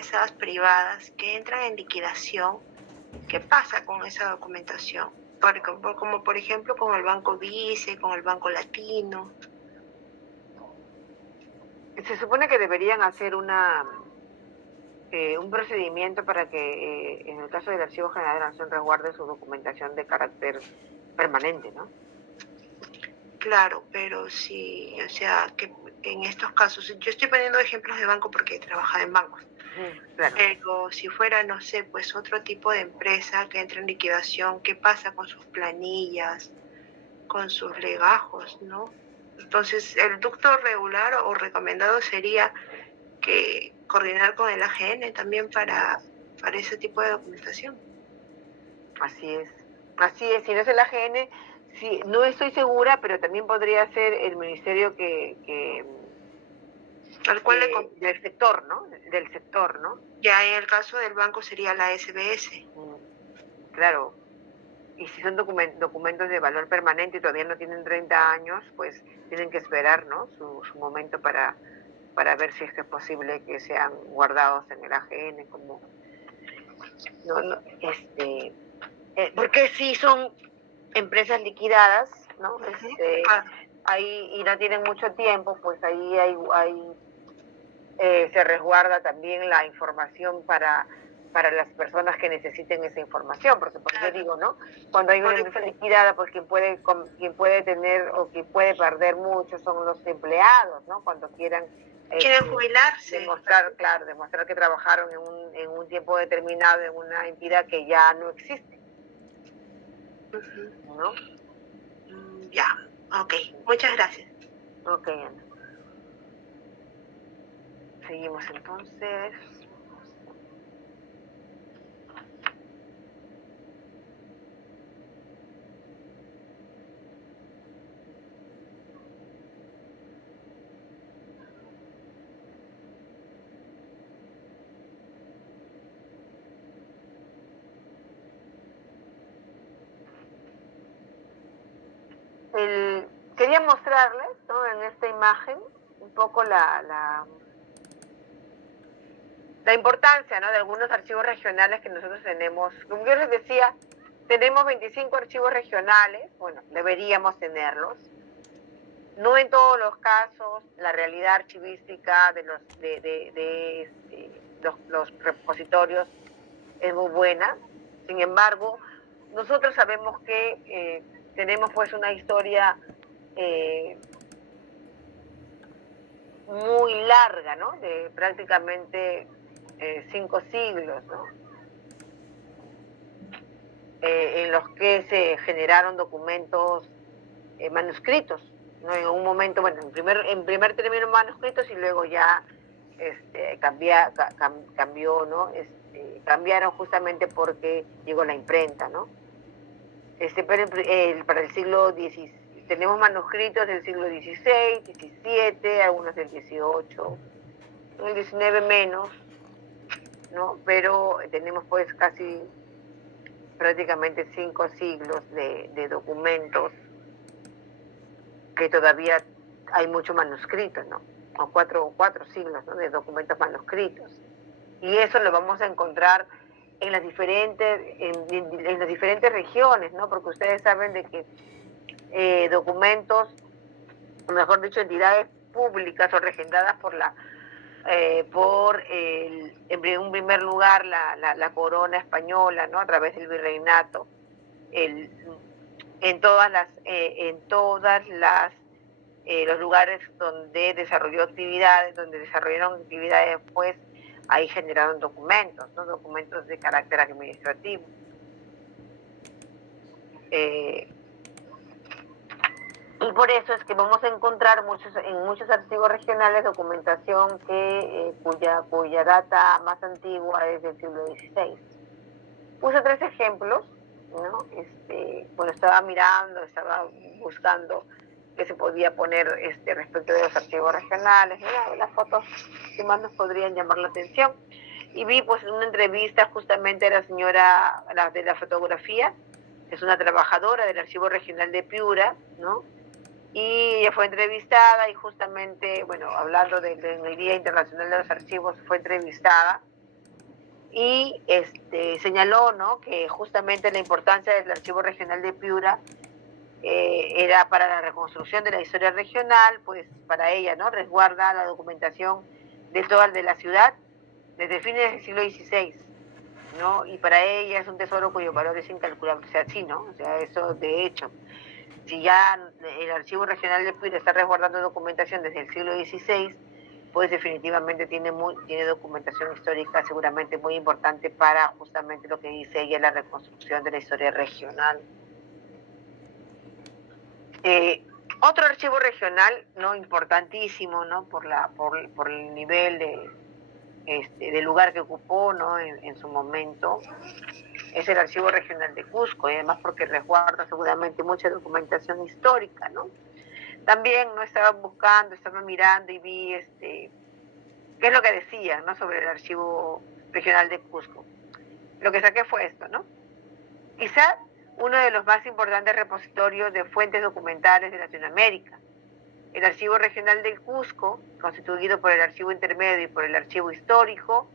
empresas privadas que entran en liquidación, ¿qué pasa con esa documentación? Como por ejemplo con el Banco Vice, con el Banco Latino. Se supone que deberían hacer un procedimiento para que, en el caso del Archivo General de la Nación, resguarde su documentación de carácter permanente, ¿no? Claro, pero sí, o sea, que en estos casos, yo estoy poniendo ejemplos de banco porque he trabajado en bancos, claro. Pero si fuera, no sé, pues otro tipo de empresa que entra en liquidación, ¿qué pasa con sus planillas, con sus legajos, no? Entonces, el ducto regular o recomendado sería que coordinar con el AGN también para ese tipo de documentación. Así es, si no es el AGN, sí, no estoy segura, pero también podría ser el ministerio al cual del sector, ¿no? Del sector, ¿no? Ya en el caso del banco sería la SBS. Claro, y si son documentos de valor permanente y todavía no tienen 30 años, pues tienen que esperar, ¿no? Su momento para ver si es que es posible que sean guardados en el AGN, como... porque si son empresas liquidadas, ¿no? Ahí, y no tienen mucho tiempo, pues ahí se resguarda también la información para las personas que necesiten esa información, porque por eso digo, ¿no? Cuando hay una empresa liquidada, pues quien puede tener o quien puede perder mucho son los empleados, ¿no? Cuando quieren jubilarse. Demostrar que trabajaron en un tiempo determinado en una entidad que ya no existe. ¿No? Ya, ok. Muchas gracias. Ok, Ana. Seguimos entonces. Quería mostrarles, ¿no? En esta imagen un poco la importancia, ¿no? De algunos archivos regionales que nosotros tenemos. Como yo les decía, tenemos 25 archivos regionales, bueno, deberíamos tenerlos. No en todos los casos la realidad archivística de los repositorios es muy buena. Sin embargo, nosotros sabemos que tenemos pues una historia muy larga, ¿no? De prácticamente 5 siglos, ¿no? En los que se generaron documentos manuscritos, ¿no? En un momento, bueno, en primer término manuscritos y luego ya cambió, ¿no? Cambiaron justamente porque llegó la imprenta, ¿no? Para el siglo XVI, tenemos manuscritos del siglo XVI, XVII, algunos del XVIII, el XIX menos, ¿no? Pero tenemos pues casi prácticamente 5 siglos de documentos que todavía hay mucho manuscrito, ¿no? O cuatro siglos, ¿no? De documentos manuscritos. Y eso lo vamos a encontrar en las diferentes regiones, ¿no? Porque ustedes saben de que documentos, o mejor dicho, entidades públicas o regeneradas en un primer lugar la corona española, ¿no? A través del virreinato, en todas los lugares donde desarrollaron actividades, pues ahí generaron documentos, ¿no? Documentos de carácter administrativo. Y por eso es que vamos a encontrar en muchos archivos regionales documentación cuya data más antigua es del siglo XVI. Puse 3 ejemplos, ¿no? Cuando estaba buscando qué se podía poner respecto de los archivos regionales, mira, las fotos que más nos podrían llamar la atención. Y vi pues una entrevista justamente a la señora de la fotografía, que es una trabajadora del Archivo Regional de Piura, ¿no? Y ella fue entrevistada y justamente, bueno, hablando en el Día Internacional de los Archivos, fue entrevistada y señaló, ¿no?, que justamente la importancia del Archivo Regional de Piura era para la reconstrucción de la historia regional, pues para ella, ¿no?, resguarda la documentación de toda de la ciudad desde fines del siglo XVI, ¿no? Y para ella es un tesoro cuyo valor es incalculable. O sea, sí, ¿no? O sea, eso de hecho, si ya el Archivo Regional de Piura está resguardando documentación desde el siglo XVI, pues definitivamente tiene documentación histórica seguramente muy importante para justamente lo que dice ella, la reconstrucción de la historia regional. Otro archivo regional, ¿no?, importantísimo, ¿no?, por el nivel del lugar que ocupó, ¿no?, en su momento, es el Archivo Regional de Cusco, y además porque resguarda seguramente mucha documentación histórica, ¿no? También no estaba buscando, estaba mirando y vi qué es lo que decía, ¿no?, sobre el Archivo Regional de Cusco. Lo que saqué fue esto, ¿no? Quizá uno de los más importantes repositorios de fuentes documentales de Latinoamérica. El Archivo Regional del Cusco, constituido por el Archivo Intermedio y por el Archivo Histórico,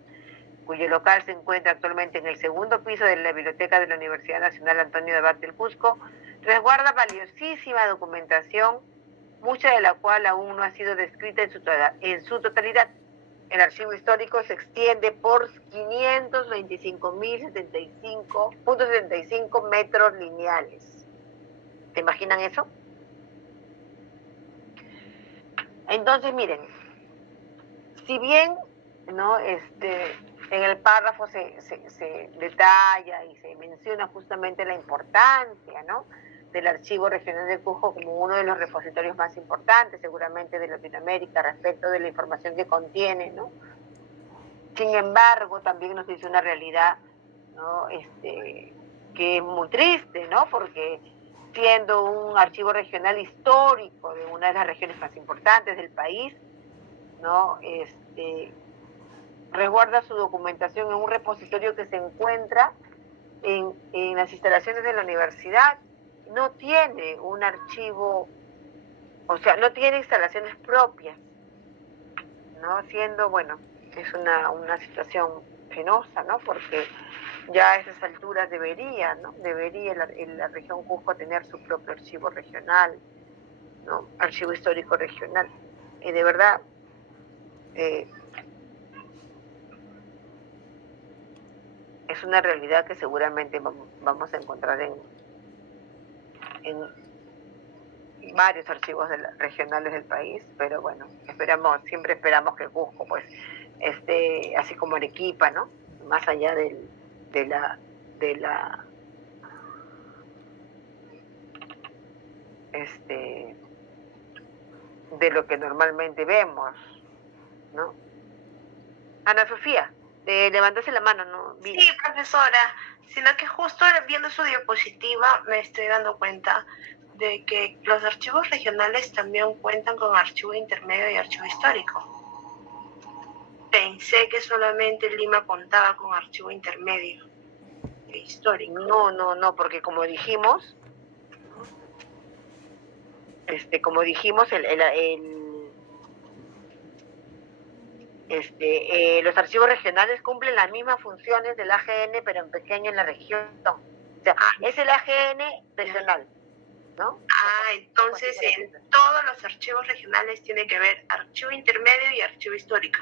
cuyo local se encuentra actualmente en el segundo piso de la Biblioteca de la Universidad Nacional Antonio de Abad del Cusco, resguarda valiosísima documentación, mucha de la cual aún no ha sido descrita en su totalidad. El archivo histórico se extiende por 525.075 metros lineales. ¿Se imaginan eso? Entonces, miren, si bien, ¿no?, en el párrafo se detalla y se menciona justamente la importancia, ¿no?, del Archivo Regional de Cusco como uno de los repositorios más importantes, seguramente, de Latinoamérica respecto de la información que contiene, ¿no? Sin embargo, también nos dice una realidad, ¿no?, que es muy triste, ¿no?, porque siendo un archivo regional histórico de una de las regiones más importantes del país, ¿no?, resguarda su documentación en un repositorio que se encuentra en las instalaciones de la universidad. No tiene un archivo, o sea, no tiene instalaciones propias, ¿no? Siendo, bueno, es una situación penosa, ¿no? Porque ya a esas alturas debería la región Cusco tener su propio archivo regional, ¿no? Archivo histórico regional. Y de verdad, es una realidad que seguramente vamos a encontrar en varios archivos regionales del país, pero bueno, siempre esperamos que Cusco, pues, así como Arequipa, ¿no?, más allá de lo que normalmente vemos, ¿no? Ana Sofía, levantaste la mano, ¿no? Sí, profesora, sino que justo viendo su diapositiva me estoy dando cuenta de que los archivos regionales también cuentan con archivo intermedio y archivo histórico. Pensé que solamente Lima contaba con archivo intermedio e histórico. No, porque como dijimos, los archivos regionales cumplen las mismas funciones del AGN, pero en pequeño en la región. O sea, es el AGN regional, ¿no? Entonces en todos los archivos regionales tiene que haber archivo intermedio y archivo histórico.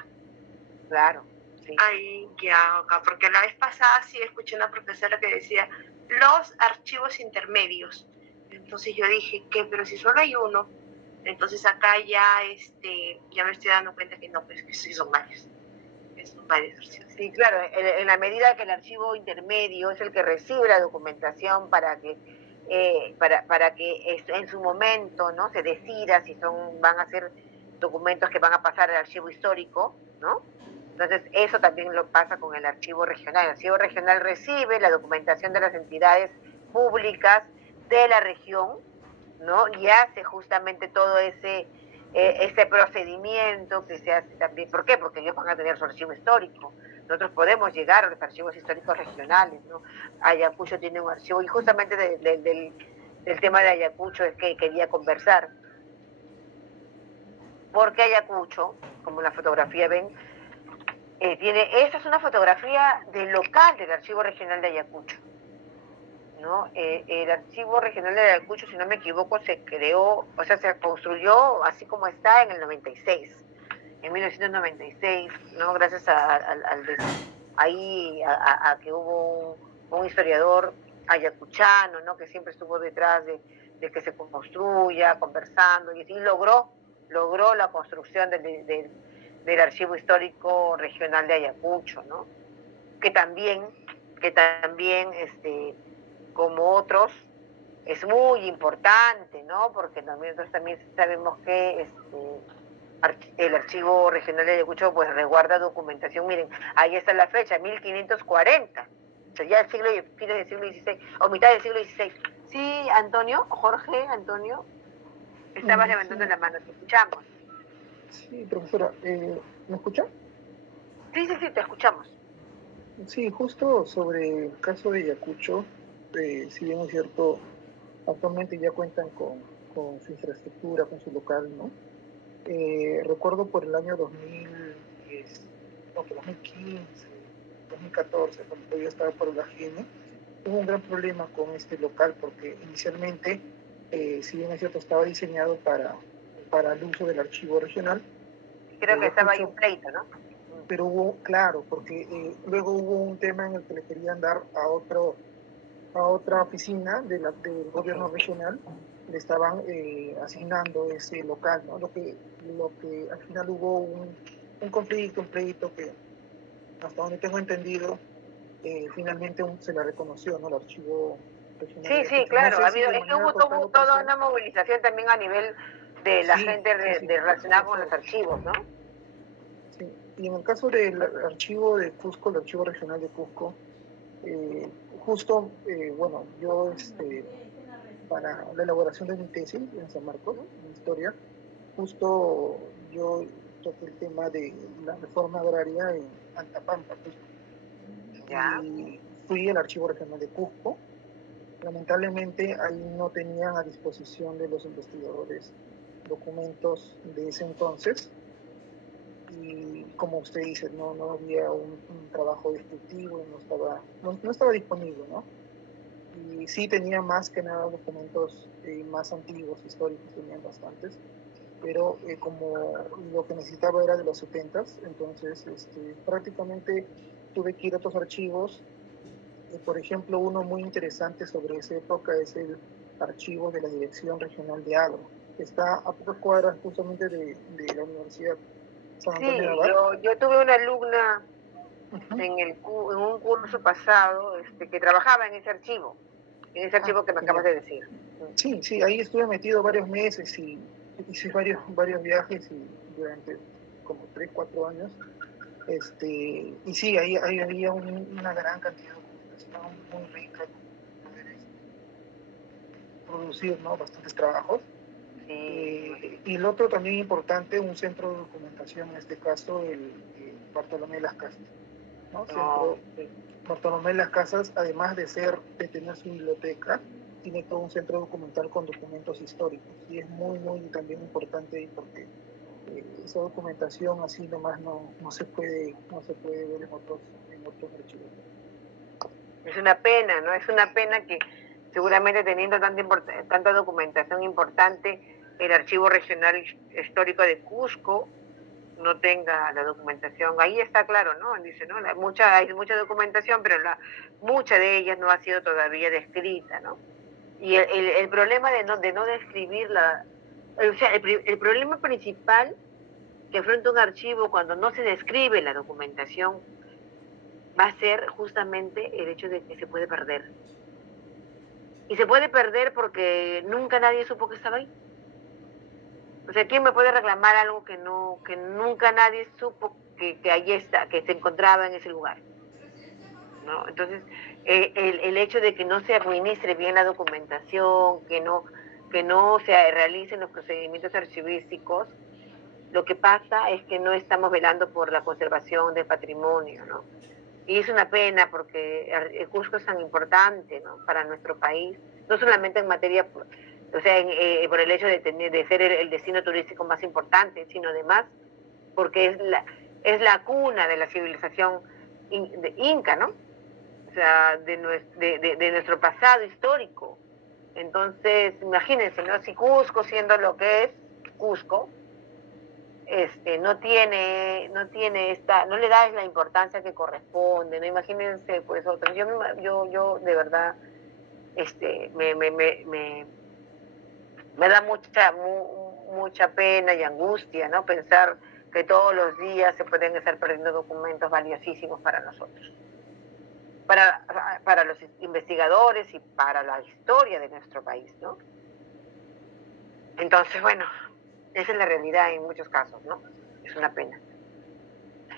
Claro, sí. Porque la vez pasada sí escuché una profesora que decía los archivos intermedios. Entonces yo dije, ¿qué? Pero si solo hay uno. Entonces acá ya me estoy dando cuenta que no, pues que sí son varios. Son varios archivos. Sí, claro, en la medida que el archivo intermedio es el que recibe la documentación para que en su momento, ¿no?, se decida si van a ser documentos que van a pasar al archivo histórico, ¿no? Entonces eso también lo pasa con el archivo regional. El archivo regional recibe la documentación de las entidades públicas de la región, ¿no?, y hace justamente todo ese procedimiento que se hace también. ¿Por qué? Porque ellos van a tener su archivo histórico. Nosotros podemos llegar a los archivos históricos regionales, ¿no? Ayacucho tiene un archivo, y justamente del tema de Ayacucho es que quería conversar. Porque Ayacucho, como la fotografía ven, Esta es una fotografía del local del Archivo Regional de Ayacucho, ¿no? El Archivo Regional de Ayacucho, si no me equivoco, se creó, o sea, se construyó así como está en el 96, en 1996, ¿no? Gracias a que hubo un historiador ayacuchano, ¿no? Que siempre estuvo detrás de que se construya, conversando, y logró la construcción del Archivo Histórico Regional de Ayacucho, ¿no? Que también como otros, es muy importante, ¿no? Porque nosotros también sabemos que el Archivo Regional de Ayacucho pues resguarda documentación. Miren, ahí está la fecha, 1540, o sea, ya el fines del siglo XVI, o mitad del siglo XVI. Sí, Antonio, Jorge, Antonio, estabas levantando la mano, te escuchamos. Sí, profesora, ¿me escucha? Sí, te escuchamos. Sí, justo sobre el caso de Ayacucho, si bien es cierto, actualmente ya cuentan con su infraestructura, con su local, ¿no? Recuerdo por el año 2015, 2014, cuando todavía estaba por la GN, hubo un gran problema con este local porque inicialmente, si bien es cierto, estaba diseñado para el uso del archivo regional. Creo que estaba ahí un pleito, ¿no? Pero hubo, claro, porque luego hubo un tema en el que le querían dar a otra oficina del gobierno regional, le estaban asignando ese local, ¿no? Lo que al final hubo un conflicto, un pleito que, hasta donde tengo entendido, finalmente se le reconoció, ¿no? El archivo regional. Sí, claro, no sé es que hubo toda una movilización también a nivel de la gente relacionada con los archivos, ¿no? Sí, y en el caso del archivo de Cusco, el archivo regional de Cusco, justo, bueno, yo para la elaboración de mi tesis en San Marcos, en historia, justo yo toqué el tema de la reforma agraria en Antapampa, Cusco. ¿Ya? Y fui al archivo regional de Cusco. Lamentablemente ahí no tenían a disposición de los investigadores documentos de ese entonces, y como usted dice, no había un trabajo descriptivo, no estaba disponible, ¿no? Y sí tenía más que nada documentos más antiguos, históricos, tenían bastantes, pero como lo que necesitaba era de los 70s, entonces prácticamente tuve que ir a otros archivos. Por ejemplo, uno muy interesante sobre esa época es el archivo de la Dirección Regional de Agro, que está a pocas cuadras justamente de la Universidad San Antonio de Abad. Yo tuve una alumna en un curso pasado que trabajaba en ese archivo que me acabas de decir. Sí, ahí estuve metido varios meses y hice varios viajes durante como 3, 4 años. Y sí, ahí había una gran cantidad de documentación muy rica para poder producir, ¿no? Bastantes trabajos. Sí. Y el otro también importante, un centro de documentación, en este caso el Bartolomé de las Casas, ¿no? Bartolomé de las Casas, además de tener su biblioteca, tiene todo un centro documental con documentos históricos, y es muy también importante porque esa documentación así nomás no se puede ver en otros archivos. Es una pena, ¿no? Es una pena que seguramente teniendo tanta documentación importante, el Archivo Regional Histórico de Cusco no tenga la documentación. Ahí está claro, ¿no? Dice, ¿no? Hay mucha documentación, pero mucha de ellas no ha sido todavía descrita, ¿no? Y el problema de no describirla, o sea, el problema principal que afronta un archivo cuando no se describe la documentación va a ser justamente el hecho de que se puede perder. Y se puede perder porque nunca nadie supo que estaba ahí. O sea, ¿quién me puede reclamar algo que nunca nadie supo que ahí está, que se encontraba en ese lugar? ¿No? Entonces, el hecho de que no se administre bien la documentación, que no se realicen los procedimientos archivísticos, lo que pasa es que no estamos velando por la conservación del patrimonio, ¿no? Y es una pena porque el Cusco es tan importante, ¿no? Para nuestro país, no solamente en materia, o sea, por el hecho de ser el destino turístico más importante, sino además porque es la cuna de la civilización inca, ¿no? O sea, de nuestro pasado histórico. Entonces, imagínense, ¿no? Si Cusco, siendo lo que es Cusco, no le da la importancia que corresponde, ¿no? Imagínense, pues, otros. Yo de verdad, me da mucha pena y angustia, ¿no? Pensar que todos los días se pueden estar perdiendo documentos valiosísimos para nosotros, para los investigadores y para la historia de nuestro país, ¿no? Entonces, bueno, esa es la realidad en muchos casos, ¿no? Es una pena.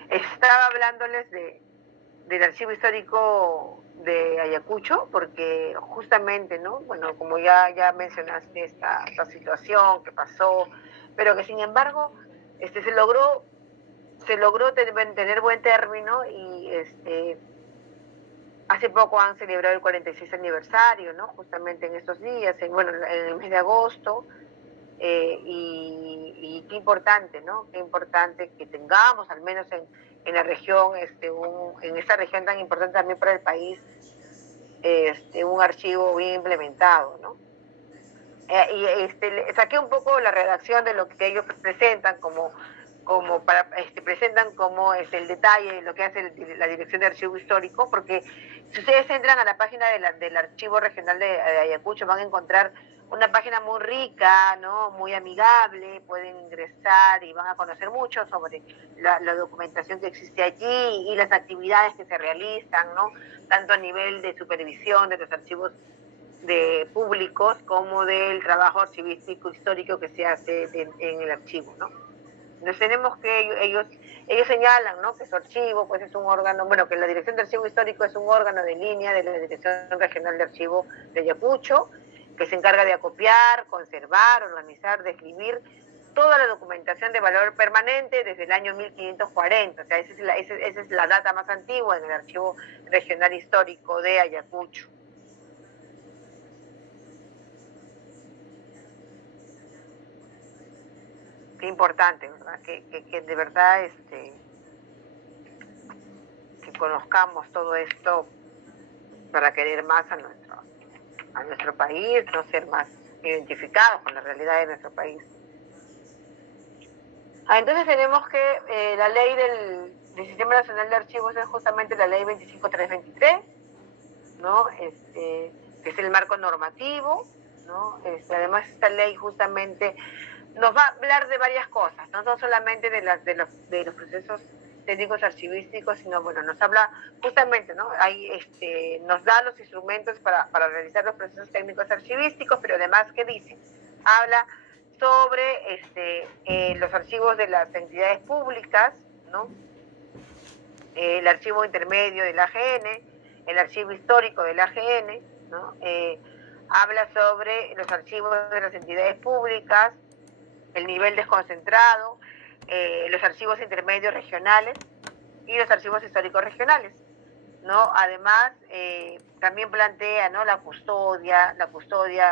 Estaba hablándoles del archivo histórico de Ayacucho, porque justamente, ¿no? Bueno, como ya mencionaste esta situación que pasó, pero que sin embargo se logró tener buen término y hace poco han celebrado el 46 aniversario, ¿no? Justamente en estos días, en el mes de agosto, y qué importante, ¿no? Qué importante que tengamos, al menos en la región, en esta región tan importante también para el país, un archivo bien implementado, ¿no? Saqué un poco la redacción de lo que ellos presentan presentan como el detalle de lo que hace la Dirección de Archivo Histórico, porque si ustedes entran a la página del Archivo Regional de Ayacucho van a encontrar una página muy rica, ¿no? Muy amigable, pueden ingresar y van a conocer mucho sobre la documentación que existe allí y las actividades que se realizan, ¿no? Tanto a nivel de supervisión de los archivos públicos como del trabajo archivístico histórico que se hace en el archivo, ¿no? Entonces tenemos que ellos señalan, ¿no? Que su archivo pues es un órgano, bueno, que la Dirección de Archivo Histórico es un órgano de línea de la Dirección Regional de Archivo de Ayacucho, que se encarga de acopiar, conservar, organizar, describir toda la documentación de valor permanente desde el año 1540. O sea, esa es la data más antigua en el Archivo Regional Histórico de Ayacucho. Qué importante, ¿verdad? Que de verdad que conozcamos todo esto para querer más a nuestro país, no ser más identificados con la realidad de nuestro país. Entonces tenemos que la ley del Sistema Nacional de Archivos es justamente la ley 25323, ¿no? Que es el marco normativo, ¿no? Además esta ley justamente nos va a hablar de varias cosas, no solamente de los procesos técnicos archivísticos, sino, bueno, nos habla justamente, ¿no? Nos da los instrumentos para realizar los procesos técnicos archivísticos, pero además, ¿qué dice? Habla sobre los archivos de las entidades públicas, ¿no? El archivo intermedio del AGN, el archivo histórico del AGN, ¿no? Habla sobre los archivos de las entidades públicas, el nivel desconcentrado, los archivos intermedios regionales y los archivos históricos regionales, ¿no? Además, también plantea, ¿no? La custodia,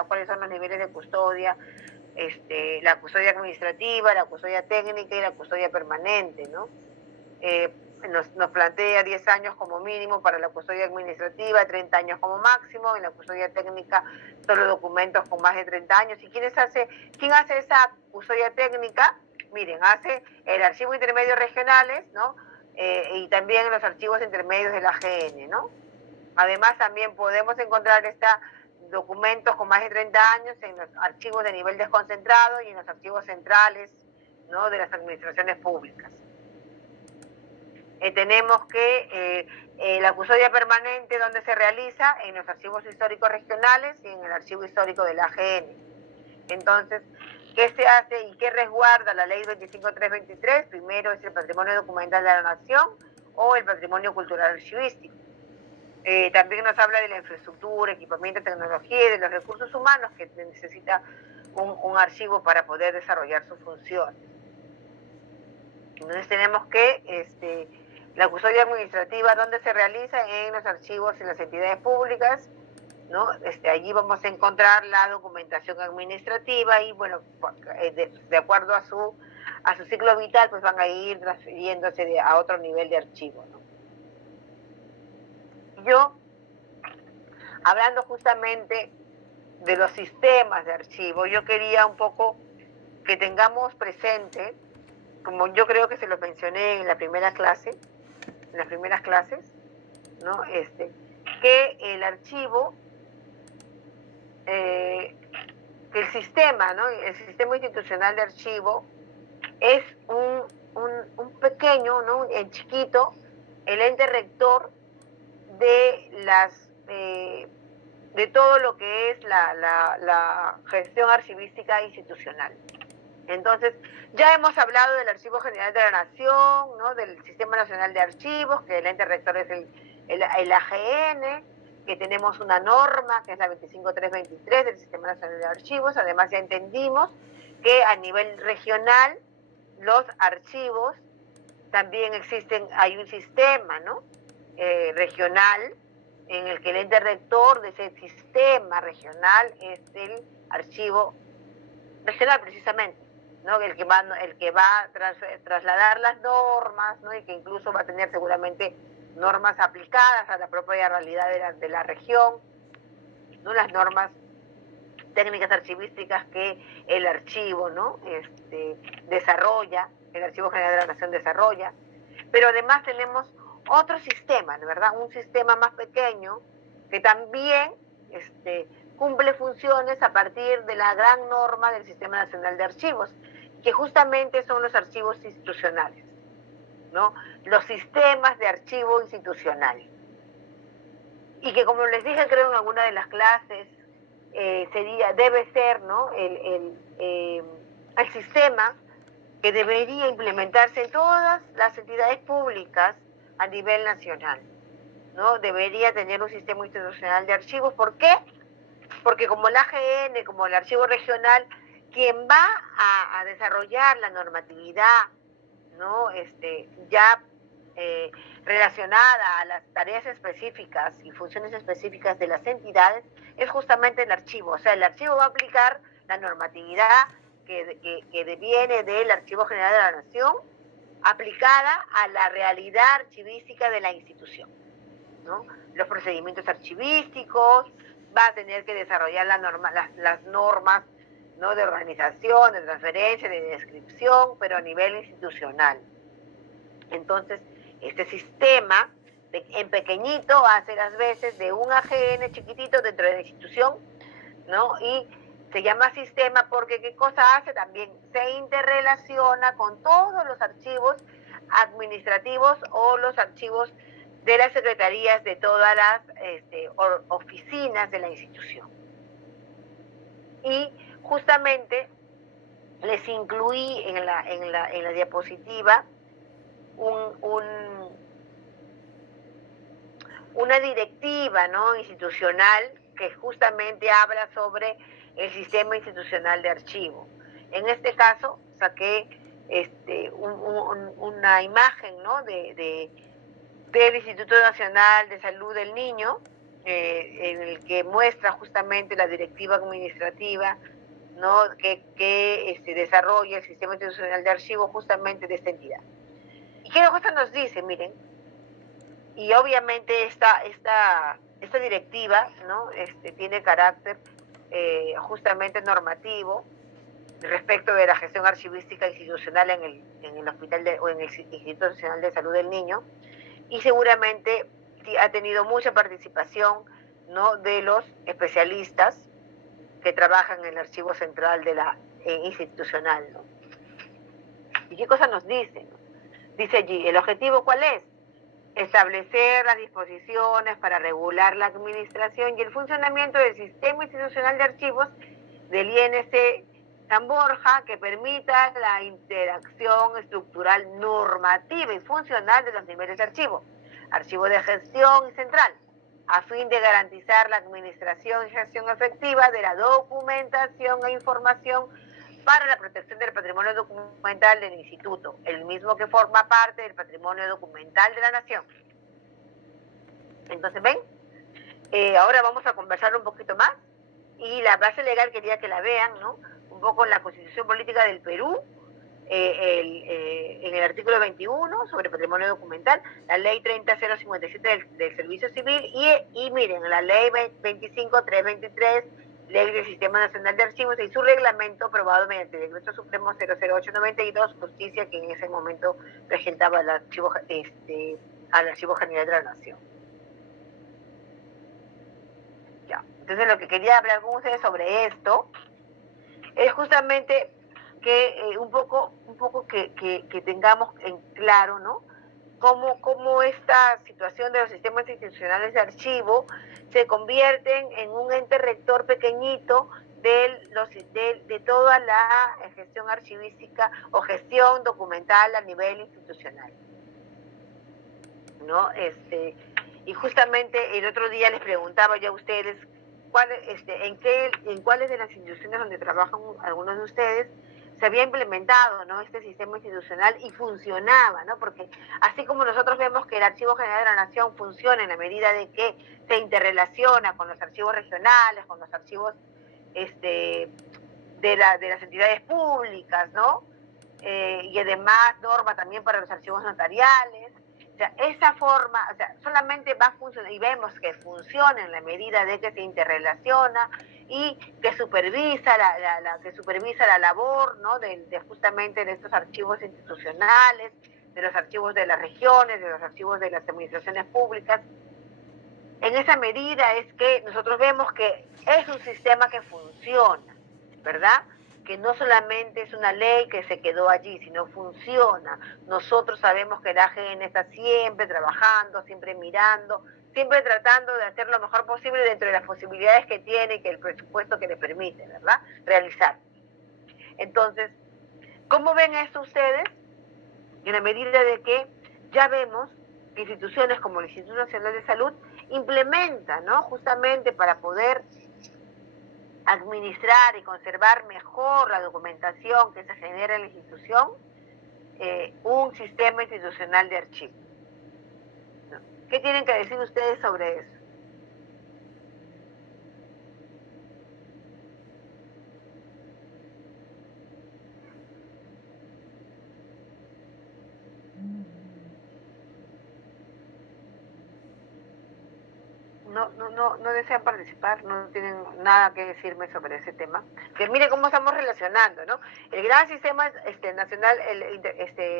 cuáles son los niveles de custodia, la custodia administrativa, la custodia técnica y la custodia permanente, ¿no? Nos plantea 10 años como mínimo para la custodia administrativa, 30 años como máximo, en la custodia técnica solo documentos con más de 30 años. ¿Y quién hace esa custodia técnica? Miren, hace el archivo intermedio regionales, ¿no? Y también los archivos intermedios de la AGN, ¿no? Además también podemos encontrar documentos con más de 30 años en los archivos de nivel desconcentrado y en los archivos centrales, ¿no? De las administraciones públicas. Tenemos que la custodia permanente, donde se realiza en los archivos históricos regionales y en el archivo histórico del AGN. Entonces, ¿qué se hace y qué resguarda la ley 25323? Primero es el patrimonio documental de la nación o el patrimonio cultural archivístico. También nos habla de la infraestructura, equipamiento, tecnología y de los recursos humanos que necesita un archivo para poder desarrollar sus funciones. Entonces tenemos que la custodia administrativa, ¿dónde se realiza? En los archivos en las entidades públicas, ¿no? Allí vamos a encontrar la documentación administrativa y, bueno, de acuerdo a a su ciclo vital, pues van a ir transfiriéndose a otro nivel de archivo, ¿no? Yo, hablando justamente de los sistemas de archivo, yo quería un poco que tengamos presente, como yo creo que se los mencioné en la primera clase, en las primeras clases, ¿no? Que el archivo, que el sistema, ¿no? El sistema institucional de archivo es un pequeño, ¿no? En chiquito, el ente rector de de todo lo que es la gestión archivística institucional. Entonces, ya hemos hablado del Archivo General de la Nación, ¿no? Del Sistema Nacional de Archivos, que el ente rector es el AGN, que tenemos una norma, que es la 25323 del Sistema Nacional de Archivos. Además, ya entendimos que a nivel regional, los archivos, también hay un sistema, ¿no? Regional, en el que el ente rector de ese sistema regional es el archivo regional, precisamente, ¿no? El que va a trasladar las normas, ¿no? Y que incluso va a tener seguramente normas aplicadas a la propia realidad de la región, ¿no? Las normas técnicas archivísticas que el archivo, ¿no? Desarrolla, el Archivo General de la Nación desarrolla. Pero además tenemos otro sistema, ¿no? ¿Verdad? Un sistema más pequeño que también cumple funciones a partir de la gran norma del Sistema Nacional de Archivos, que justamente son los archivos institucionales, ¿no? Los sistemas de archivo institucional. Y que, como les dije, creo en alguna de las clases, debe ser, ¿no? el sistema que debería implementarse en todas las entidades públicas a nivel nacional, ¿no? Debería tener un sistema institucional de archivos. ¿Por qué? Porque como el AGN, como el archivo regional, quien va a desarrollar la normatividad, ¿no? Ya relacionada a las tareas específicas y funciones específicas de las entidades, es justamente el archivo. O sea, el archivo va a aplicar la normatividad que deviene del Archivo General de la Nación, aplicada a la realidad archivística de la institución, ¿no? Los procedimientos archivísticos, va a tener que desarrollar las normas, ¿no? De organización, de transferencia, de descripción, pero a nivel institucional. Entonces, este sistema, en pequeñito, va a ser a veces de un AGN chiquitito dentro de la institución, ¿no? Y se llama sistema porque ¿qué cosa hace? También se interrelaciona con todos los archivos administrativos o los archivos de las secretarías de todas las oficinas de la institución. Y justamente les incluí en la diapositiva una directiva, ¿no? Institucional que justamente habla sobre el sistema institucional de archivo. En este caso saqué una imagen, ¿no? del Instituto Nacional de Salud del Niño, en el que muestra justamente la directiva administrativa, ¿no? que desarrolla el sistema institucional de archivo justamente de esta entidad. ¿Y qué cosa nos dice? Miren, y obviamente esta directiva, ¿no? Tiene carácter justamente normativo respecto de la gestión archivística institucional en el hospital o en el Instituto Nacional de Salud del Niño, y seguramente ha tenido mucha participación, ¿no? De los especialistas que trabajan en el archivo central de la institucional, ¿no? ¿Y qué cosa nos dice? Dice allí, ¿el objetivo cuál es? Establecer las disposiciones para regular la administración y el funcionamiento del sistema institucional de archivos del INC San Borja, que permita la interacción estructural normativa y funcional de los niveles de archivo de gestión y central, a fin de garantizar la administración y gestión efectiva de la documentación e información para la protección del patrimonio documental del Instituto, el mismo que forma parte del patrimonio documental de la Nación. Entonces, ¿ven? Ahora vamos a conversar un poquito más, y la base legal quería que la vean, ¿no? Un poco en la Constitución Política del Perú, en el artículo 21 sobre patrimonio documental, la ley 30057 del Servicio Civil y miren, la ley 25323, ley del Sistema Nacional de Archivos y su reglamento aprobado mediante el Decreto Supremo 00892, justicia, que en ese momento presentaba al Archivo General de la Nación. Ya. Entonces lo que quería hablar con ustedes sobre esto es justamente que un poco que tengamos en claro, ¿no? Cómo esta situación de los sistemas institucionales de archivo se convierten en un ente rector pequeñito de toda la gestión archivística o gestión documental a nivel institucional, ¿no? Y justamente el otro día les preguntaba yo a ustedes en cuáles de las instituciones donde trabajan algunos de ustedes se había implementado, ¿no?, este sistema institucional y funcionaba, ¿no? Porque así como nosotros vemos que el Archivo General de la Nación funciona en la medida de que se interrelaciona con los archivos regionales, con los archivos de las entidades públicas, ¿no? Y además norma también para los archivos notariales. O sea, esa forma, o sea, solamente va a funcionar y vemos que funciona en la medida de que se interrelaciona y que supervisa la labor, ¿no?, justamente de estos archivos institucionales, de los archivos de las regiones, de los archivos de las administraciones públicas. En esa medida es que nosotros vemos que es un sistema que funciona, ¿verdad? Que no solamente es una ley que se quedó allí, sino funciona. Nosotros sabemos que la AGN está siempre trabajando, siempre mirando, siempre tratando de hacer lo mejor posible dentro de las posibilidades que tiene y que el presupuesto que le permite, ¿verdad?, realizar. Entonces, ¿cómo ven esto ustedes? En la medida de que ya vemos que instituciones como el Instituto Nacional de Salud implementan, ¿no?, justamente para poder administrar y conservar mejor la documentación que se genera en la institución, un sistema institucional de archivo. ¿No? ¿Qué tienen que decir ustedes sobre eso? No desean participar, no tienen nada que decirme sobre ese tema. Que mire cómo estamos relacionando, ¿no? El gran sistema nacional,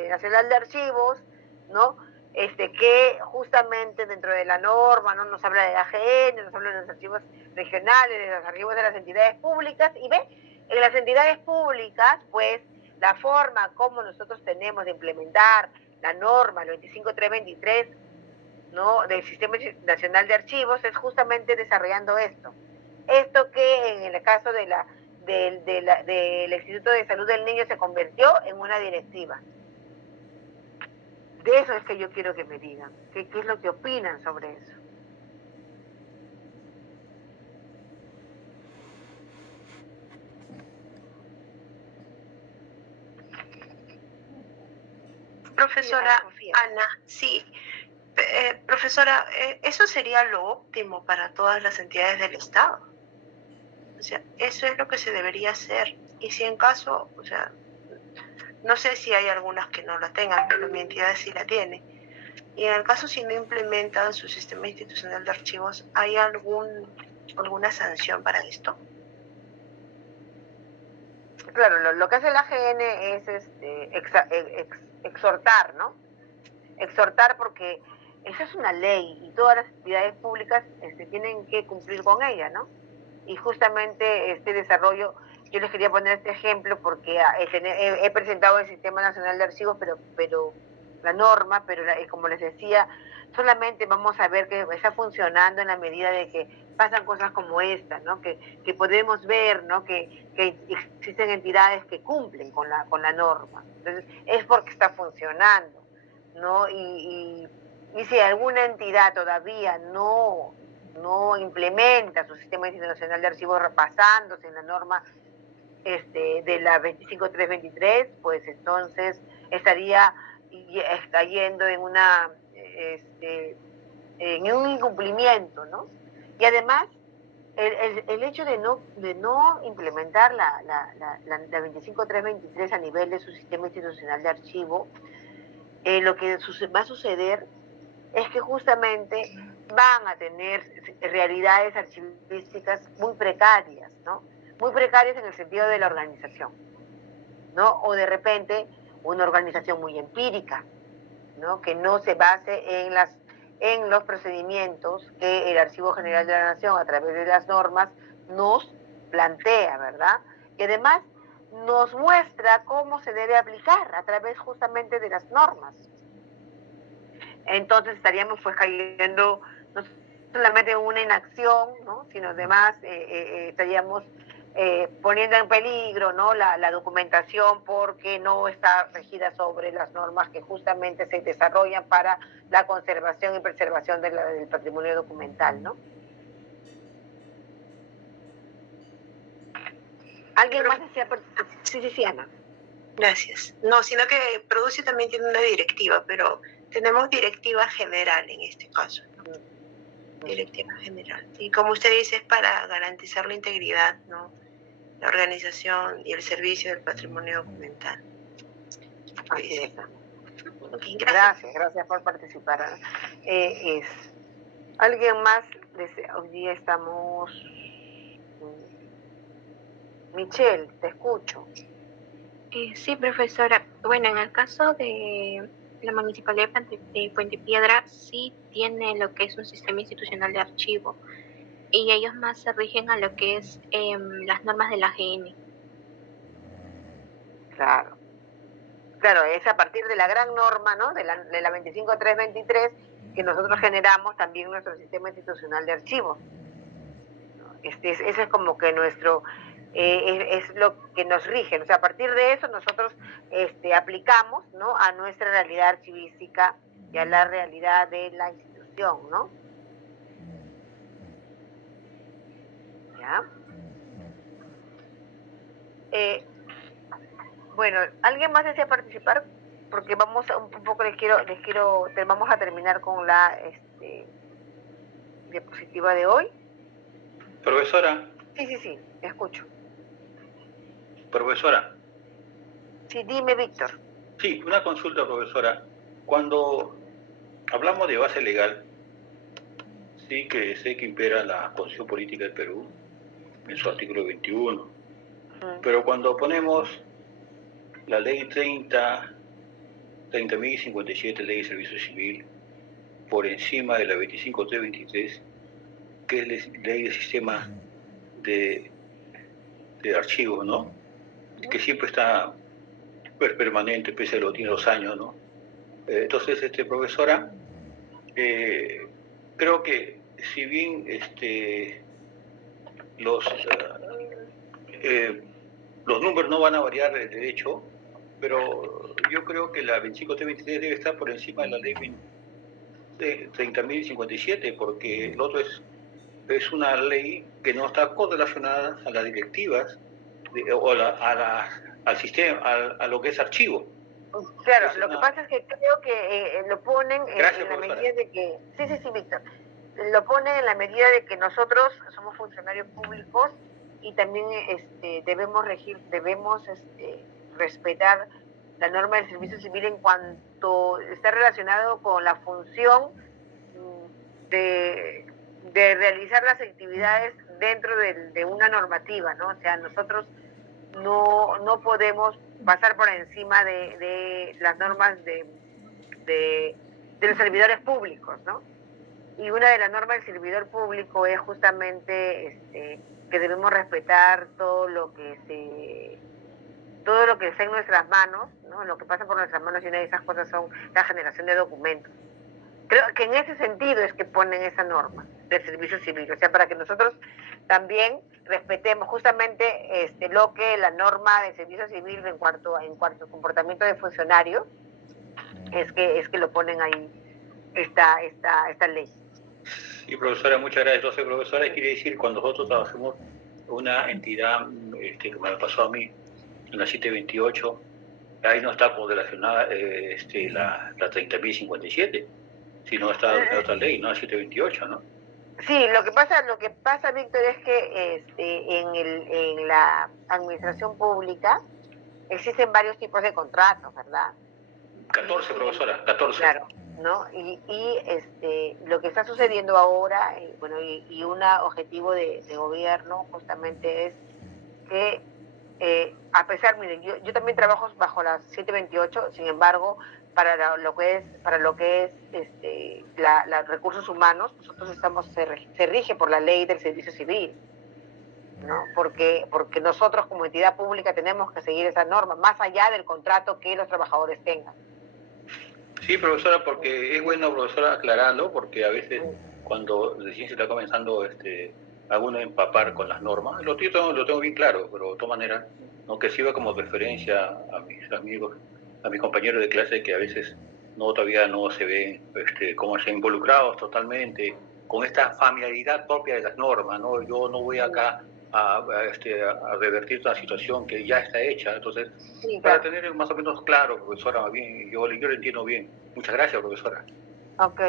nacional de archivos, ¿no? Que justamente dentro de la norma, ¿no?, nos habla de AGN, nos habla de los archivos regionales, de los archivos de las entidades públicas, y ve, en las entidades públicas, pues, la forma como nosotros tenemos de implementar la norma, el 25323, ¿no?, del Sistema Nacional de Archivos, es justamente desarrollando esto. Esto que en el caso del Instituto de Salud del Niño se convirtió en una directiva. De eso es que yo quiero que me digan. ¿Qué es lo que opinan sobre eso? Profesora Ana, sí. Profesora, eso sería lo óptimo para todas las entidades del Estado. O sea, eso es lo que se debería hacer. Y si en caso, o sea, no sé si hay algunas que no la tengan, pero mi entidad sí la tiene. Y en el caso si no implementan su sistema institucional de archivos, ¿hay alguna sanción para esto? Claro, lo que hace la AGN es exhortar, ¿no? Exhortar porque esa es una ley y todas las entidades públicas tienen que cumplir con ella, ¿no? Y justamente este desarrollo, yo les quería poner este ejemplo porque he presentado el Sistema Nacional de Archivos, pero la norma, pero como les decía, solamente vamos a ver que está funcionando en la medida de que pasan cosas como esta, ¿no? Que podemos ver, ¿no?, que existen entidades que cumplen con la norma. Entonces, es porque está funcionando, ¿no? Y si alguna entidad todavía no implementa su sistema institucional de archivos repasándose en la norma de la 25323, pues entonces estaría cayendo en en un incumplimiento, ¿no? Y además el hecho de no implementar la 25323 a nivel de su sistema institucional de archivo, lo que va a suceder es que justamente van a tener realidades archivísticas muy precarias, ¿no? Muy precarias en el sentido de la organización, ¿no? O de repente una organización muy empírica, ¿no? Que no se base en los procedimientos que el Archivo General de la Nación, a través de las normas, nos plantea, ¿verdad? Y además nos muestra cómo se debe aplicar a través justamente de las normas. Entonces estaríamos pues cayendo no solamente en una inacción, ¿no? Sino además estaríamos poniendo en peligro, ¿no? la documentación, porque no está regida sobre las normas que justamente se desarrollan para la conservación y preservación del patrimonio documental, ¿no? ¿Alguien más decía? Sí, Ana. Gracias. No, sino que Produce también tiene una directiva, pero tenemos directiva general en este caso, ¿no? Directiva general. Y como usted dice, es para garantizar la integridad, ¿no? La organización y el servicio del patrimonio documental. Así es. Okay, gracias por participar. ¿Alguien más? Hoy día estamos... Michelle, te escucho. Sí, profesora. Bueno, en el caso de la Municipalidad de Puente Piedra, sí tiene lo que es un sistema institucional de archivo, y ellos más se rigen a lo que es las normas de la AGN. Claro, es a partir de la gran norma, ¿no? De la 25323, que nosotros generamos también nuestro sistema institucional de archivo. Ese es como que nuestro... es lo que nos rige, o sea, a partir de eso nosotros aplicamos, ¿no? A nuestra realidad archivística y a la realidad de la institución, ¿no? ¿Ya? Bueno, ¿alguien más desea participar? Porque vamos a, un poco vamos a terminar con la diapositiva de hoy. Profesora. Sí, escucho. Profesora. Sí, dime, Víctor. Sí, una consulta, profesora. Cuando hablamos de base legal, sí que sé que impera la Constitución Política del Perú en su artículo 21, pero cuando ponemos la ley 30.057, ley de servicio civil, por encima de la 25.323, que es ley de sistema de archivos, ¿no? Que siempre está pues, permanente, pese a lo que tiene 2 años, ¿no? Entonces, profesora, creo que si bien los números no van a variar de hecho, pero yo creo que la 25.323 debe estar por encima de la ley 30.057, porque el otro es una ley que no está correlacionada a las directivas o al sistema, a lo que es archivo. Claro, lo que pasa es que creo que lo ponen en la medida de que... Sí, Víctor. Lo ponen en la medida de que nosotros somos funcionarios públicos y también debemos respetar la norma del servicio civil en cuanto está relacionado con la función de realizar las actividades dentro de una normativa, ¿no? O sea, nosotros no podemos pasar por encima de las normas de los servidores públicos, ¿no? Y una de las normas del servidor público es justamente que debemos respetar todo lo que está en nuestras manos, ¿no? Lo que pasa por nuestras manos, y una de esas cosas son la generación de documentos. Creo que en ese sentido es que ponen esa norma del servicio civil, o sea, para que nosotros también respetemos justamente lo que la norma del servicio civil en cuanto al comportamiento de funcionario es que lo ponen ahí esta ley. Sí, profesora, muchas gracias. Entonces, profesora, quiere decir, cuando nosotros trabajemos una entidad que me pasó a mí en la 728, ahí no está correlacionada la 30.057, sino está en otra ley, no la 728, ¿no? Sí, lo que pasa, Víctor, es que en la administración pública existen varios tipos de contratos, ¿verdad? 14, profesora, 14. Claro, ¿no? Lo que está sucediendo ahora, bueno, y un objetivo de gobierno justamente es que, a pesar, miren, yo también trabajo bajo las 728, sin embargo, para lo que es los recursos humanos, nosotros se rige por la ley del servicio civil, ¿no? Porque nosotros como entidad pública tenemos que seguir esa norma, más allá del contrato que los trabajadores tengan. Sí, profesora, porque es bueno, profesora, aclarando, porque a veces cuando recién se está comenzando alguno a empapar con las normas, lo tengo bien claro, pero de todas maneras, ¿no? Que sirva como referencia a mis amigos, a mis compañeros de clase que a veces todavía no se ven como se involucrados totalmente con esta familiaridad propia de las normas, ¿no? Yo no voy acá a revertir una situación que ya está hecha. Entonces, sí, claro, para tener más o menos claro, profesora, bien, yo lo entiendo bien. Muchas gracias, profesora. Ok.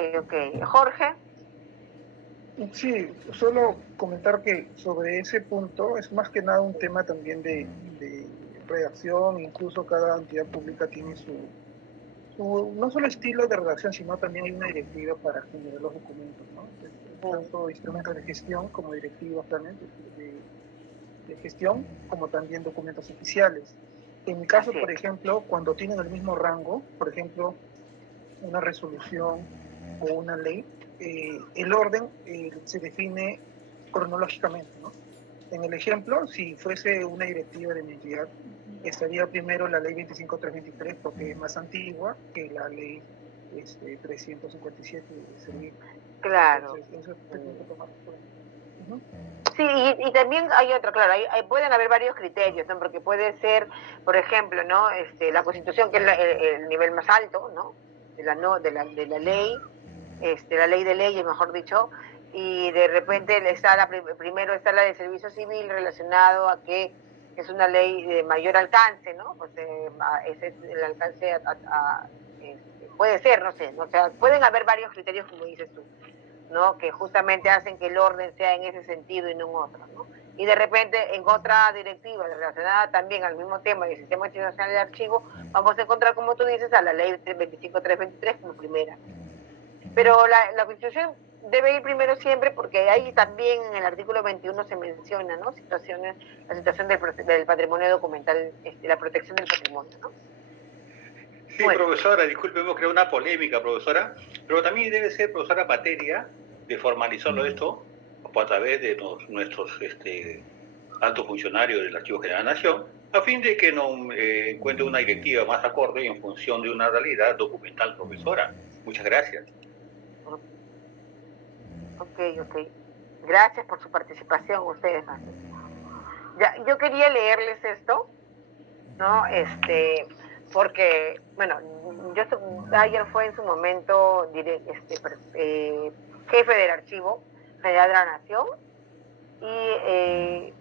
Jorge. Sí, solo comentar que sobre ese punto es más que nada un tema también de redacción. Incluso cada entidad pública tiene su no solo estilo de redacción, sino también hay una directiva para generar los documentos, ¿no? Tanto instrumentos de gestión como directivas también de gestión, como también documentos oficiales. En mi caso, por ejemplo, cuando tienen el mismo rango, por ejemplo, una resolución o una ley, el orden se define cronológicamente, ¿no? En el ejemplo, si fuese una directiva de mi entidad, estaría primero la ley 25323 porque es más antigua que la ley 357 de servir. Claro. Entonces, eso tengo que tomar por ahí. Sí, y también hay otro, claro, pueden haber varios criterios, ¿no? Porque puede ser, por ejemplo, ¿no? La Constitución, que es el nivel más alto, ¿no? De la ley, la ley de leyes, mejor dicho, y de repente primero está la de servicio civil relacionado a que es una ley de mayor alcance, ¿no? Pues ese es el alcance puede ser, no sé, o sea, pueden haber varios criterios, como dices tú, ¿no? Que justamente hacen que el orden sea en ese sentido y no en otro, ¿no? Y de repente en otra directiva relacionada también al mismo tema del Sistema Internacional de Archivos, vamos a encontrar, como tú dices, a la ley 25323 como primera. Pero la Constitución debe ir primero siempre, porque ahí también en el artículo 21 se menciona, ¿no? La situación del patrimonio documental, la protección del patrimonio, ¿no? Sí, bueno. Profesora, disculpe, hemos creado una polémica, profesora, pero también debe ser, profesora, materia de formalizarlo esto a través de nuestros altos funcionarios del Archivo General de la Nación, a fin de que nos encuentre una directiva más acorde en función de una realidad documental, profesora. Muchas gracias. Ok. Gracias por su participación, ustedes. Ya, yo quería leerles esto, ¿no? Porque, bueno, ayer fue en su momento jefe del Archivo General de la Nación y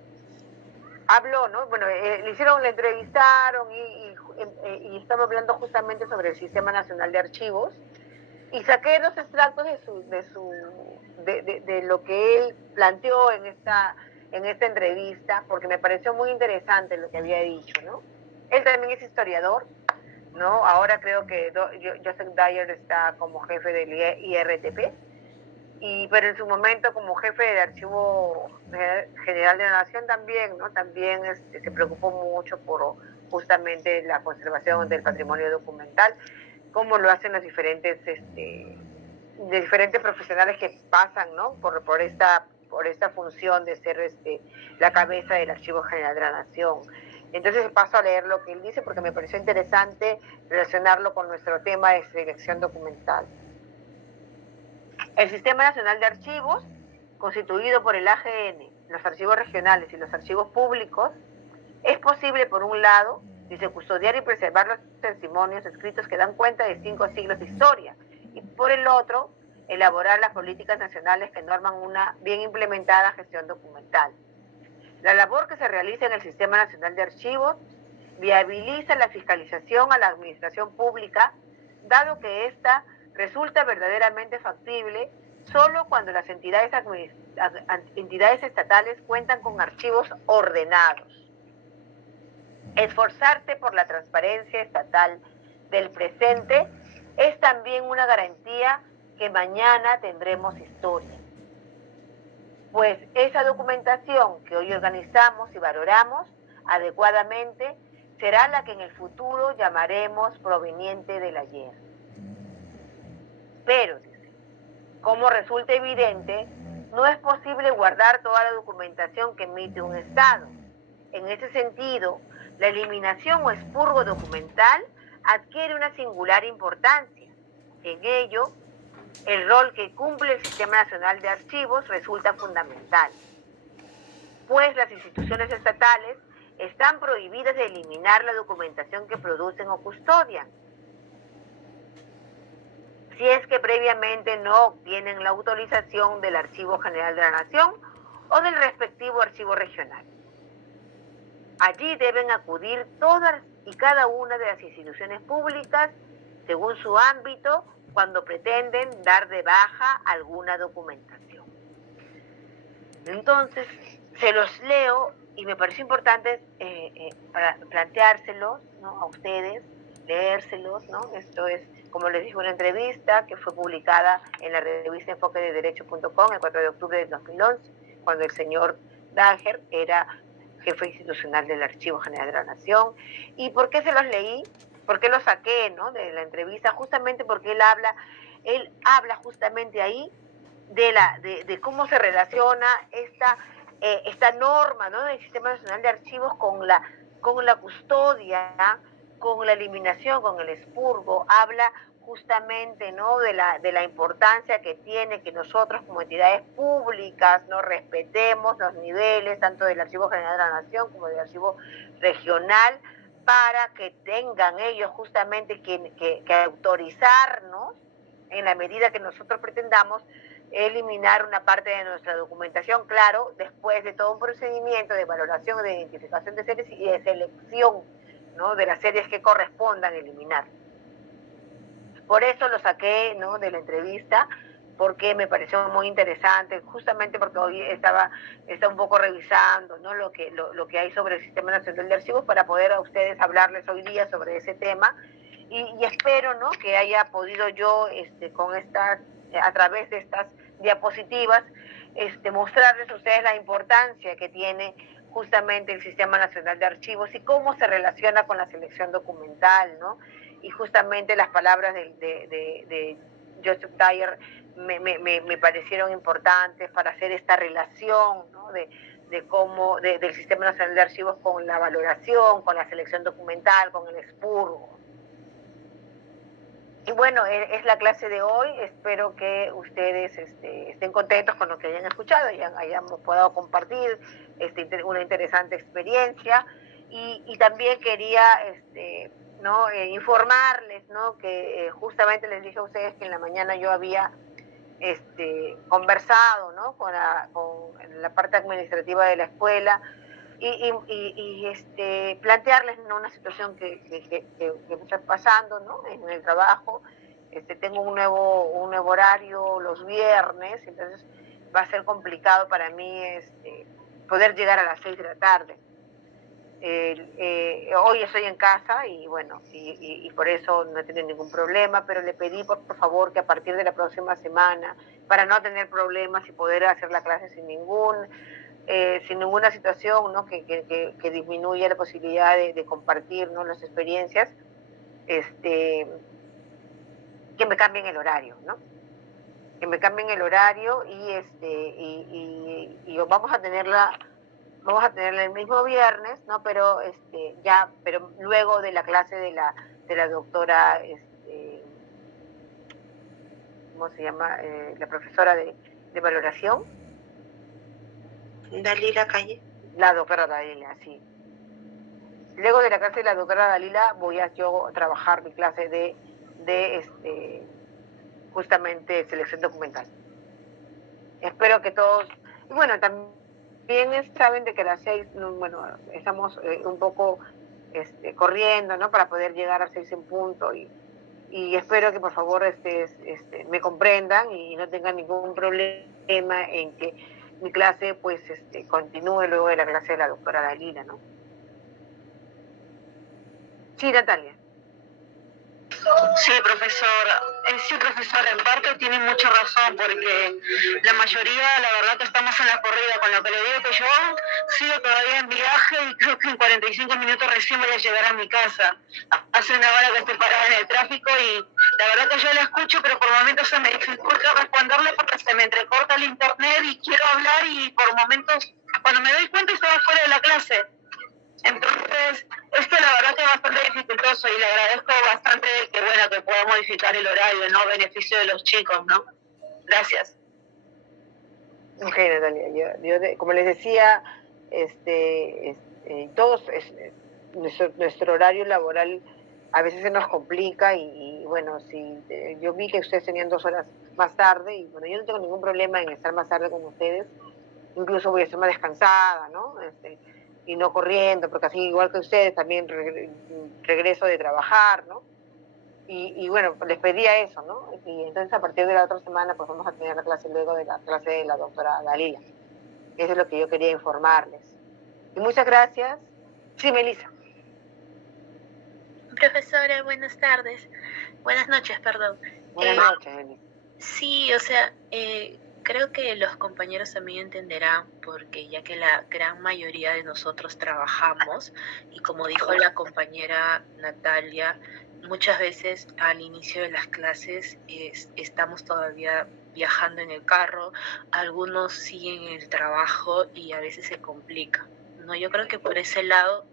habló, ¿no? Bueno, le entrevistaron y estaba hablando justamente sobre el Sistema Nacional de Archivos y saqué dos extractos de lo que él planteó en esta entrevista, porque me pareció muy interesante lo que había dicho, ¿no? Él también es historiador, ¿no? Ahora creo que Joseph Dyer está como jefe del IRTP, pero en su momento como jefe del Archivo General de la Nación también, ¿no? También se preocupó mucho por justamente la conservación del patrimonio documental, como lo hacen los diferentes profesionales que pasan, ¿no? por esta función de ser la cabeza del Archivo General de la Nación. Entonces paso a leer lo que él dice porque me pareció interesante relacionarlo con nuestro tema de selección documental. El Sistema Nacional de Archivos, constituido por el AGN, los archivos regionales y los archivos públicos, es posible, por un lado, dice, custodiar y preservar los testimonios escritos que dan cuenta de 5 siglos de historia, y por el otro, elaborar las políticas nacionales que norman una bien implementada gestión documental. La labor que se realiza en el Sistema Nacional de Archivos viabiliza la fiscalización a la administración pública, dado que ésta resulta verdaderamente factible solo cuando las entidades estatales cuentan con archivos ordenados. Esforzarse por la transparencia estatal del presente es también una garantía que mañana tendremos historia. Pues esa documentación que hoy organizamos y valoramos adecuadamente será la que en el futuro llamaremos proveniente del ayer. Pero, como resulta evidente, no es posible guardar toda la documentación que emite un Estado. En ese sentido, la eliminación o expurgo documental adquiere una singular importancia. En ello, el rol que cumple el Sistema Nacional de Archivos resulta fundamental, pues las instituciones estatales están prohibidas de eliminar la documentación que producen o custodian, si es que previamente no obtienen la autorización del Archivo General de la Nación o del respectivo archivo regional. Allí deben acudir todas y cada una de las instituciones públicas según su ámbito cuando pretenden dar de baja alguna documentación. Entonces, se los leo y me parece importante para planteárselos, ¿no?, a ustedes, leérselos, ¿no? Esto es, como les dije, una entrevista que fue publicada en la revista enfoquedederecho.com el 4 de octubre del 2011, cuando el señor Dager era jefe institucional del Archivo General de la Nación. ¿Y por qué se los leí? ¿Por qué los saqué, ¿no?, de la entrevista? Justamente porque él habla justamente ahí de cómo se relaciona esta norma, ¿no?, del Sistema Nacional de Archivos con la custodia, con la eliminación, con el expurgo. Habla justamente, ¿no?, de la importancia que tiene que nosotros como entidades públicas, ¿no?, respetemos los niveles tanto del Archivo General de la Nación como del Archivo Regional, para que tengan ellos justamente que autorizarnos, en la medida que nosotros pretendamos, eliminar una parte de nuestra documentación, claro, después de todo un procedimiento de valoración, de identificación de series y de selección, ¿no?, de las series que correspondan eliminar. Por eso lo saqué, ¿no?, de la entrevista, porque me pareció muy interesante, justamente porque hoy está un poco revisando, ¿no?, lo que hay sobre el Sistema Nacional de Archivos para poder a ustedes hablarles hoy día sobre ese tema. Y espero, ¿no?, que haya podido yo a través de estas diapositivas mostrarles a ustedes la importancia que tiene justamente el Sistema Nacional de Archivos y cómo se relaciona con la selección documental, ¿no? Y justamente las palabras de Joseph Dager me parecieron importantes para hacer esta relación, ¿no?, del Sistema Nacional de Archivos con la valoración, con la selección documental, con el expurgo. Y bueno, es la clase de hoy. Espero que ustedes estén contentos con lo que hayan escuchado y hayamos podido compartir una interesante experiencia. Y también quería informarles, ¿no?, que justamente les dije a ustedes que en la mañana yo había conversado, ¿no?, con la parte administrativa de la escuela y plantearles, ¿no?, una situación que está pasando, ¿no?, en el trabajo. Tengo un nuevo horario los viernes, entonces va a ser complicado para mí poder llegar a las 6 de la tarde. Hoy estoy en casa y bueno, y por eso no he tenido ningún problema, pero le pedí por favor que a partir de la próxima semana, para no tener problemas y poder hacer la clase sin ninguna situación, ¿no?, que disminuya la posibilidad de compartir, ¿no?, las experiencias, que me cambien el horario, ¿no? Que me cambien el horario y vamos a tenerla el mismo viernes, ¿no? Pero pero luego de la clase de la doctora, ¿cómo se llama? La profesora de valoración. Dalila Calle. La doctora Dalila, sí. Luego de la clase de la doctora Dalila voy a yo trabajar mi clase de justamente selección documental. Espero que todos, y bueno, también saben de que a las 6, bueno, estamos un poco corriendo, ¿no?, para poder llegar a 6 en punto y y espero que por favor me comprendan y no tengan ningún problema en que mi clase pues continúe luego de la clase de la doctora Dalila, ¿no? Sí, Natalia. Sí, profesora, en parte tiene mucha razón, porque la mayoría, la verdad que estamos en la corrida, con lo que le digo que yo sigo todavía en viaje y creo que en 45 minutos recién voy a llegar a mi casa. Hace una hora que estoy parada en el tráfico y la verdad que yo la escucho, pero por momentos se me dificulta responderle porque se me entrecorta el internet y quiero hablar y por momentos, cuando me doy cuenta, estaba fuera de la clase. Entonces, esto la verdad que es bastante dificultoso y le agradezco bastante que pueda modificar el horario, ¿no? Beneficio de los chicos, ¿no? Gracias. Ok, Natalia, yo como les decía, todos, nuestro horario laboral a veces se nos complica y bueno, yo vi que ustedes tenían 2 horas más tarde y bueno, yo no tengo ningún problema en estar más tarde con ustedes, incluso voy a estar más descansada, ¿no? Y no corriendo, porque así igual que ustedes también regreso de trabajar, ¿no? Y bueno, les pedía eso, ¿no? Y entonces a partir de la otra semana pues vamos a tener la clase luego de la clase de la doctora Dalila. Eso es lo que yo quería informarles. Y muchas gracias. Sí, Melissa. Profesora, buenas tardes. Buenas noches, perdón. Buenas noches, Melissa. Sí, o sea, creo que los compañeros también entenderán, porque ya que la gran mayoría de nosotros trabajamos, y como dijo la compañera Natalia, muchas veces al inicio de las clases estamos todavía viajando en el carro, algunos siguen el trabajo y a veces se complica, ¿no? Yo creo que por ese lado,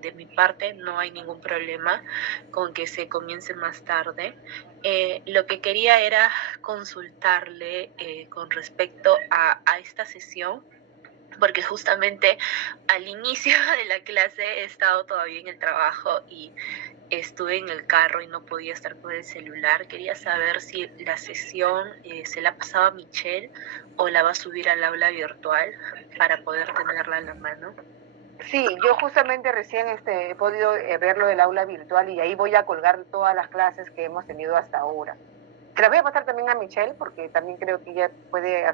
de mi parte, no hay ningún problema con que se comience más tarde. Lo que quería era consultarle con respecto a esta sesión, porque justamente al inicio de la clase he estado todavía en el trabajo y estuve en el carro y no podía estar con el celular. Quería saber si la sesión se la pasaba a Michelle o la va a subir al aula virtual para poder tenerla en la mano. Sí, yo justamente recién he podido verlo del aula virtual y ahí voy a colgar todas las clases que hemos tenido hasta ahora. Se las voy a pasar también a Michelle porque también creo que ella puede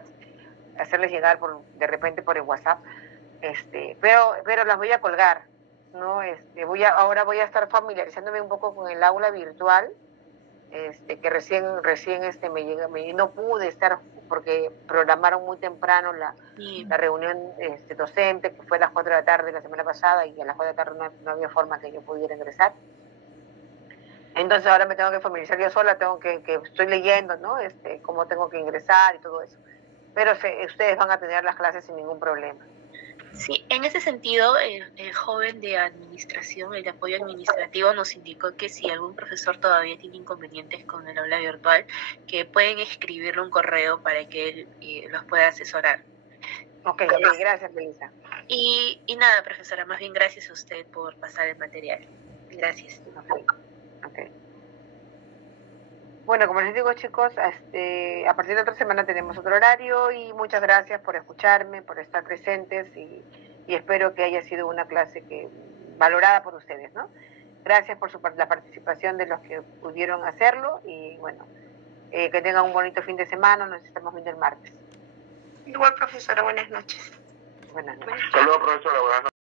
hacerles llegar de repente por el WhatsApp, pero las voy a colgar, ¿no? Ahora voy a estar familiarizándome un poco con el aula virtual, que recién no pude estar porque programaron muy temprano la reunión docente, que fue a las 4 de la tarde la semana pasada y a las 4 de la tarde no había forma que yo pudiera ingresar. Entonces ahora me tengo que familiarizar yo sola, estoy leyendo, ¿no? Cómo tengo que ingresar y todo eso. Pero ustedes van a tener las clases sin ningún problema. Sí, en ese sentido, el joven de administración, el de apoyo administrativo, nos indicó que si algún profesor todavía tiene inconvenientes con el aula virtual, que pueden escribirle un correo para que él los pueda asesorar. Ok, gracias, Melissa. Y nada, profesora, más bien gracias a usted por pasar el material. Gracias. Okay. Bueno, como les digo, chicos, a partir de la otra semana tenemos otro horario y muchas gracias por escucharme, por estar presentes y espero que haya sido una clase valorada por ustedes, ¿no? Gracias por la participación de los que pudieron hacerlo y bueno, que tengan un bonito fin de semana, nos estamos viendo el martes. Igual, profesora, buenas noches. Buenas noches. Saludos, profesora, buenas noches.